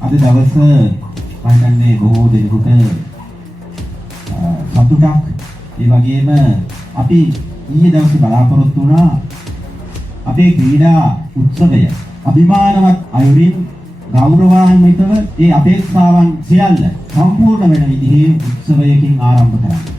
අද දවස මම හිතන්නේ බොහෝ දෙනෙකුට සතුටක් ඒ වගේම අපි ඊයේ දවසේ බලාපොරොත්තු වුණා අපේ ක්‍රීඩා උත්සවය අභිමානවත් අයුරින් ගෞරවාන්විතව ඒ අපේක්ෂාවන් සියල්ල සම්පූර්ණ වෙන විදිහේ උත්සවයකින් ආරම්භ කරන්න.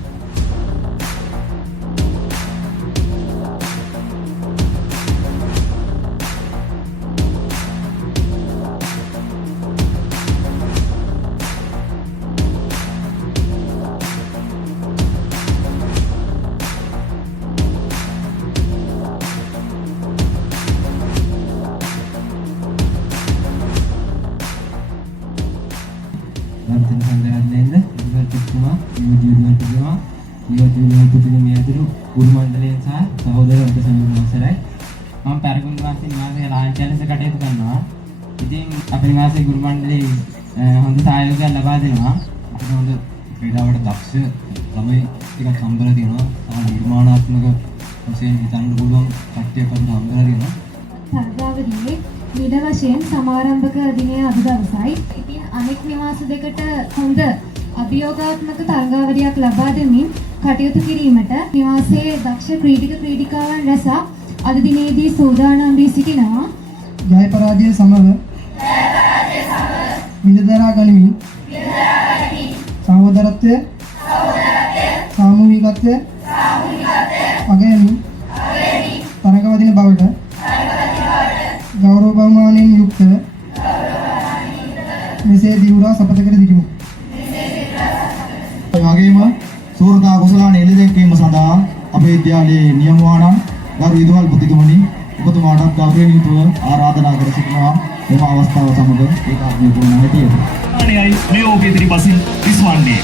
Banten Sanggahadlenda, Iwatuma, Iwatuma, Iwatuma Miadru, Guru Mandalian Sah, Sahodara untuk Sanggahadlenda. Mam Paragon Vasi Niwasa lancar sekali කරනවා. ඉතින් අපේ නිවාසයේ ගුරු මණ්ඩලයේ හොඳ සහයෝගයක් ලබා දෙනවා. අපිට හොඳ ක්‍රීඩාවට දක්ෂ ළමයි ටිකක් හම්බලා තියෙනවා. තව නිර්මාණාත්මක වශයෙන් හිතන්න පුළුවන් කට්ටියක් අපිට හම්බලා තියෙනවා. තරගාවලියේ ඊට වශයෙන් සමාරම්භක දිනය අද දවසයි. ඉතින් අනෙක් නිවාස දෙකට හොඳ අභියෝගාත්මක තරගාවලියක් ලබා දෙමින් කටයුතු කිරීමට නිවාසයේ දක්ෂ ක්‍රීඩක ක්‍රීඩිකාවන් රැසක් අද දිනේදී සූදානම් වී සිටිනවා. ජය පරාජය සමග විඳදරා ගනිමින් සහෝදරත්වය සාමූහිකත්වය අගයමින් තරගවදින බවට ගෞරව බහුමානයෙන් යුක්ත මෙසේ දිවුරා සපත කර සිටිමු. වගේම සූරතා කුසලාන එළිදැක්වීම සඳහා අපේ විද්‍යාලයේ නියමුවානම් ගරු විදුහල් පුතිතුමනි ඔබතුමාටත් ගෞරවණීයව ආරාධනා කර සිටිනවා එම අවස්ථාව සමග ඒකාත්මීව වුණ හැටියට. අනේයි මේ ඕකේ පිටිපසින් විශ්වන්නේ